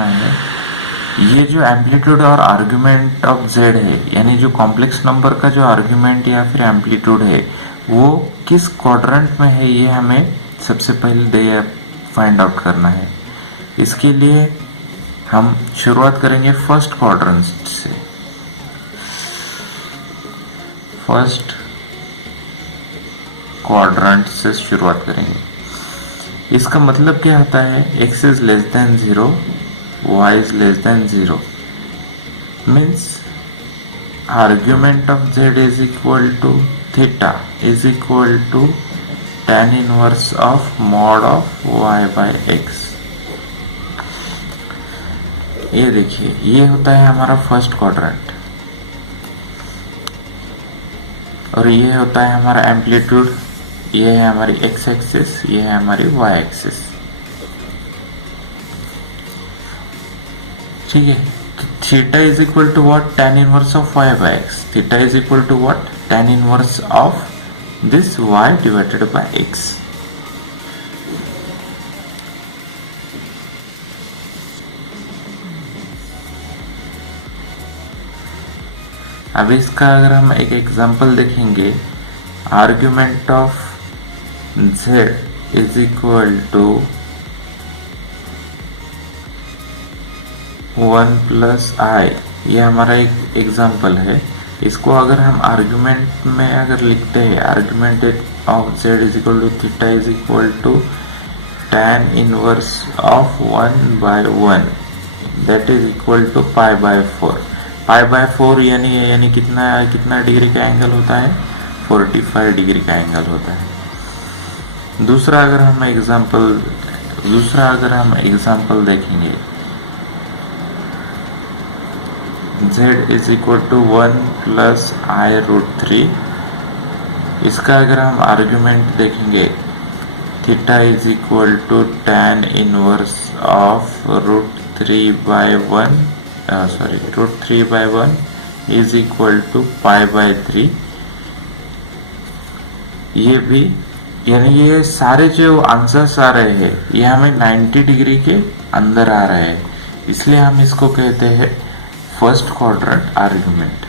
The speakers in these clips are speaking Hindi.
करना है, ये जो एम्पलीट्यूड और आर्ग्यूमेंट ऑफ जेड है, यानी जो कॉम्प्लेक्स नंबर का जो आर्ग्यूमेंट या फिर एम्पलीट्यूड है वो किस क्वाड्रेंट में है, ये हमें सबसे पहले फाइंड आउट करना है। इसके लिए हम शुरुआत करेंगे फर्स्ट क्वाड्रेंट से। फर्स्ट क्वाड्रेंट से शुरुआत करेंगे। इसका मतलब क्या होता है, x is less than 0, y is less than 0, means argument of z is equal to theta is equal to tan inverse of mod of y by x। ये देखिए, ये होता है हमारा फर्स्ट क्वाड्रेंट, और ये होता है हमारा एम्पलीट्यूड, ये है हमारी x एक्सिस, ये है हमारी y एक्सिस। ठीक है, तो theta is equal to what, tan inverse of y by x। Theta is equal to what, tan inverse of this y divided by x। अब इसका अगर हम एक एग्जांपल देखेंगे, argument of z is equal to 1 plus i, ये हमारा एक एग्जांपल है। इसको अगर हम आर्ग्यूमेंट में अगर लिखते हैं, argument of z is equal to theta is equal to tan inverse of 1 by 1, that is equal to pi by 4। Pi by 4 यानी कितना डिग्री का एंगल होता है, 45 डिग्री का एंगल होता है। दूसरा अगर हम एग्जांपल देखेंगे, z is equal to 1 plus I root 3। इसका अगर हम आर्ग्यूमेंट देखेंगे, theta is equal to tan inverse of root 3 by 1 is equal to pi by 3। ये भी, यानी ये सारे जो आंसर्स आ रहे हैं ये हमें 90 डिग्री के अंदर आ रहे हैं, इसलिए हम इसको कहते हैं फर्स्ट क्वाड्रेंट आर्ग्यूमेंट।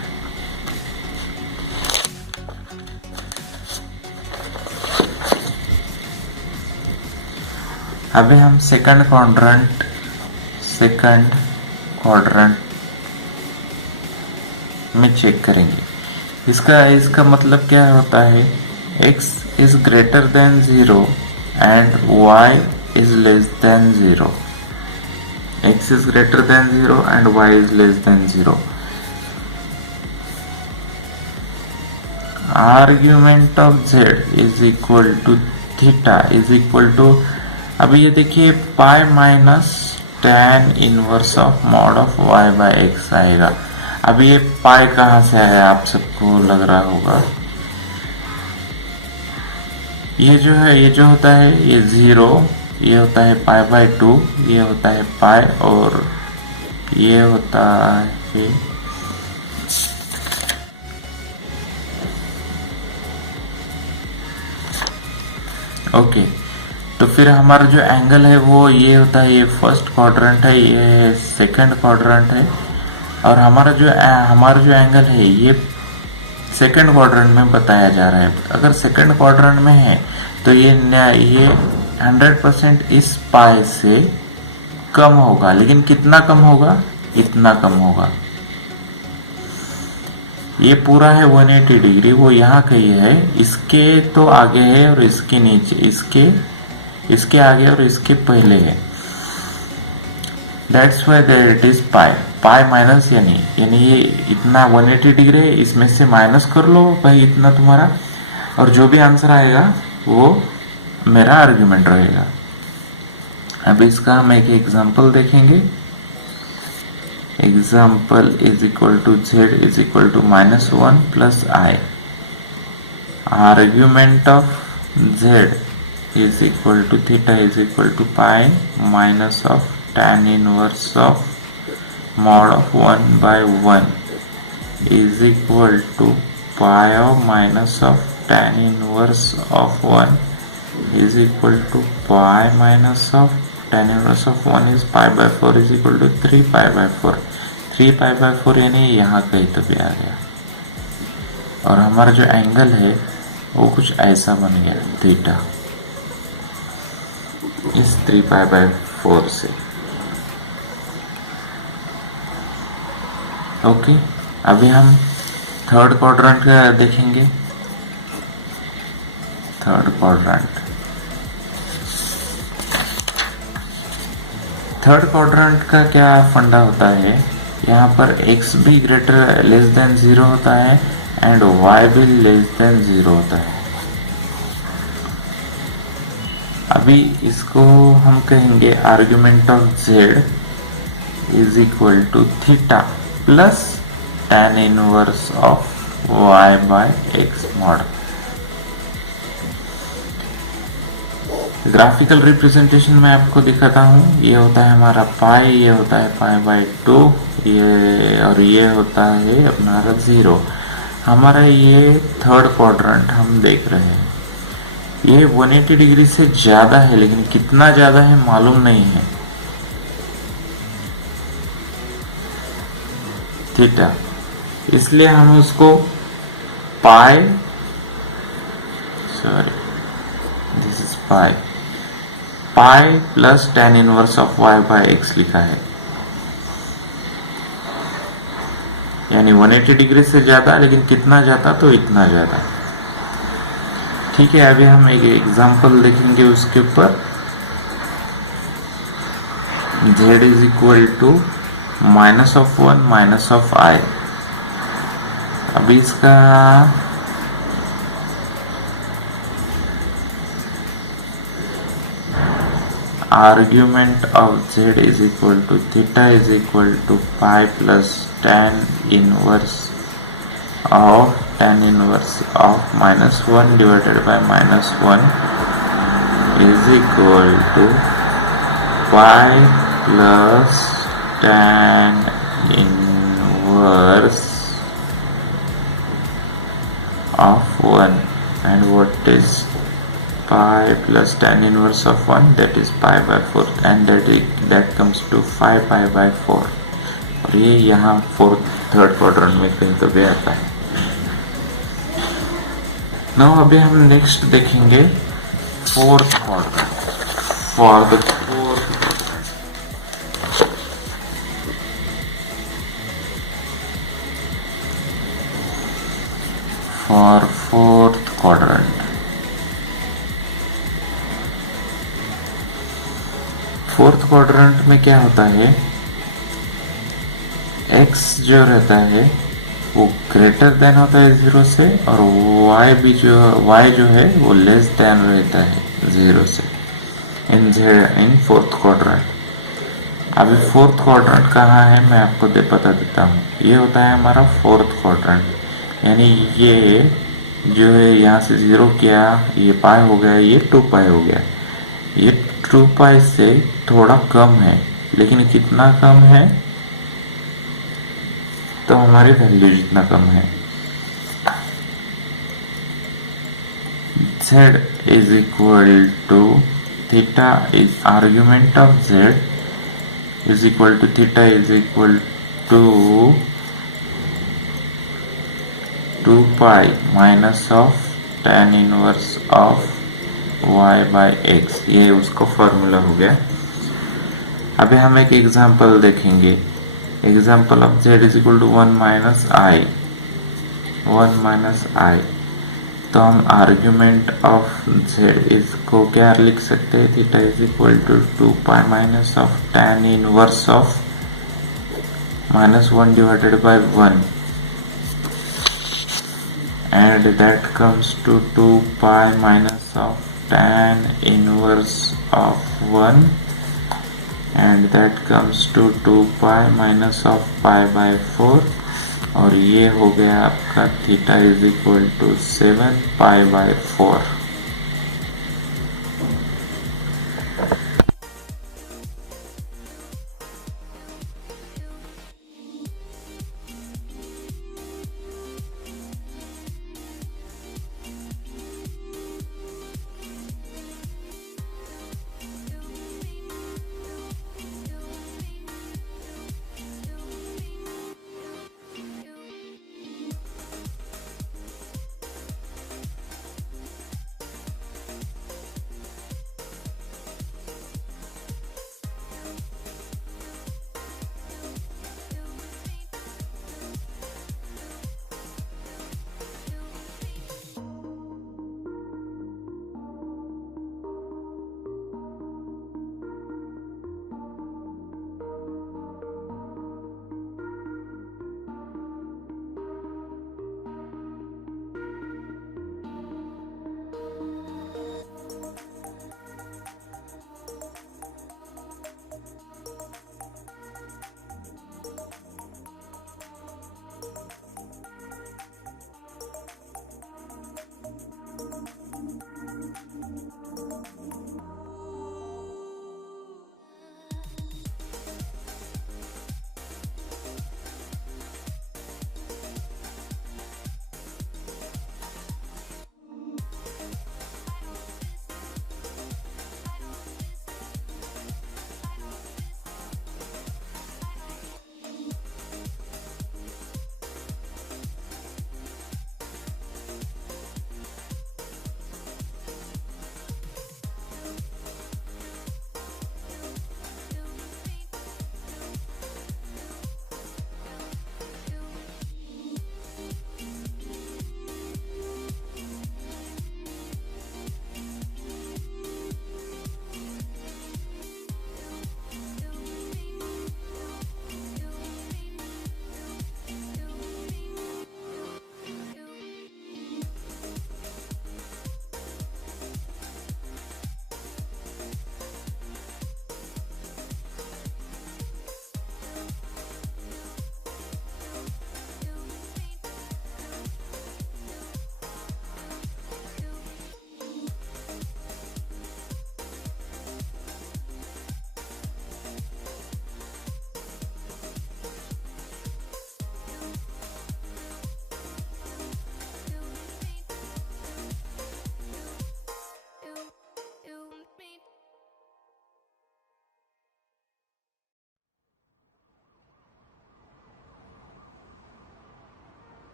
अभी हम सेकंड क्वाड्रेंट में चेक करेंगे। इसका मतलब क्या होता है, x is greater than 0 and y is less than 0. x is greater than 0 and y is less than 0. Argument of z is equal to theta is equal to, अभी ये देखिए pi minus tan inverse of mod of y by x आएगा। अब ये पाई कहाँ से आया, आप सबको लग रहा होगा, ये जो होता है ये 0, ये होता है पाई बाय 2, ये होता है पाई, और ये होता है ओके। तो फिर हमारा जो एंगल है वो ये होता है, ये फर्स्ट क्वाड्रेंट है, ये सेकंड क्वाड्रेंट है, और हमारा जो एंगल है ये सेकंड क्वाड्रेंट में बताया जा रहा है। अगर सेकंड क्वाड्रेंट में है तो ये 100% इस पाई से कम होगा, लेकिन कितना कम होगा, इतना कम होगा। ये पूरा है 180 डिग्री, वो यहाँ कहीं है, इसके तो आगे है और इसके नीचे, इसके आगे और इसके पहले है। That's why there it is pi minus, यानी ये इतना 180 डिग्री है, इसमें से माइनस कर लो भाई इतना तुम्हारा, और जो भी आंसर आएगा वो मेरा आर्ग्यूमेंट रहेगा। अब इसका हम एक एग्जांपल देखेंगे। Example is equal to z is equal to -1 plus i। Argument of z is equal to theta is equal to pi minus of tan inverse of mod of 1 by 1 is equal to pi of minus of tan inverse of 1 is equal to pi minus of tan inverse of 1 is pi by 4 is equal to 3 pi by 4। 3 pi by 4 यानी यहाँ कहीं तो भी आ गया, और हमारा जो एंगल है वो कुछ ऐसा बन गया थीटा इस 3 पाई बाय 4 से। ओके, अभी हम थर्ड क्वाड्रेंट का देखेंगे। थर्ड क्वाड्रेंट का क्या फंडा होता है, यहाँ पर x भी ग्रेटर लेस देन 0 होता है एंड y भी लेस देन 0 होता है। अभी इसको हम कहेंगे argument of z is equal to theta plus tan inverse of y by x mod. Graphical representation में आपको दिखाता हूँ। ये होता है हमारा पाई, ये होता है पाई बाय 2, ये और ये होता है अपना 0। हमारा ये थर्ड क्वाड्रेंट हम देख रहे हैं, ये 180 डिग्री से ज्यादा है, लेकिन कितना ज्यादा है मालूम नहीं है थीटा, इसलिए हम उसको pi, sorry this is pi plus tan inverse of y by x लिखा है, यानी 180 डिग्री से ज्यादा, लेकिन कितना ज्यादा, तो इतना ज्यादा। ठीक है, अभी हम एक एग्जांपल देखेंगे उसके ऊपर। z is equal to minus of 1 minus of i। अभी इसका argument of z is equal to theta is equal to pi plus tan inverse of minus 1 divided by minus 1 is equal to pi plus tan inverse of 1, and what is pi plus tan inverse of 1, that is pi by 4, and that comes to 5 pi by 4, और ये यहाँ थर्ड क्वाड्रेंट में कहीं तो भी आता है। नाउ अभी हम नेक्स्ट देखेंगे fourth quadrant. For the fourth quadrant, fourth quadrant में क्या होता है, x जो रहता है वो ग्रेटर देन होता है 0 से, और y जो है वो लेस देन रहता है 0 से इन फोर्थ क्वाड्रेंट। अभी फोर्थ क्वाड्रेंट कहाँ है मैं आपको बता देता हूँ। ये होता है हमारा फोर्थ क्वाड्रेंट, यानी ये जो है यहाँ से 0 किया, ये पाई हो गया, ये 2 पाई हो गया। ये 2 पाई से थोड़ा कम है, लेकिन कितना कम है, तो हमारी वैल्यू जितना कम है। z is equal to theta is argument of z is equal to theta is equal to 2 pi minus of tan inverse of y by x, ये उसका फॉर्मूला हो गया। अभी हम एक एग्जांपल देखेंगे। Example of z is equal to 1 minus i, तो हम आर्ग्यूमेंट ऑफ z इसको क्या लिख सकते हैं, theta is equal to 2 pi minus of tan inverse of -1 divided by 1, and that comes to 2 pi minus of tan inverse of 1, and that comes to 2 pi minus of pi by 4, और ये हो गया आपका theta is equal to 7 pi by 4।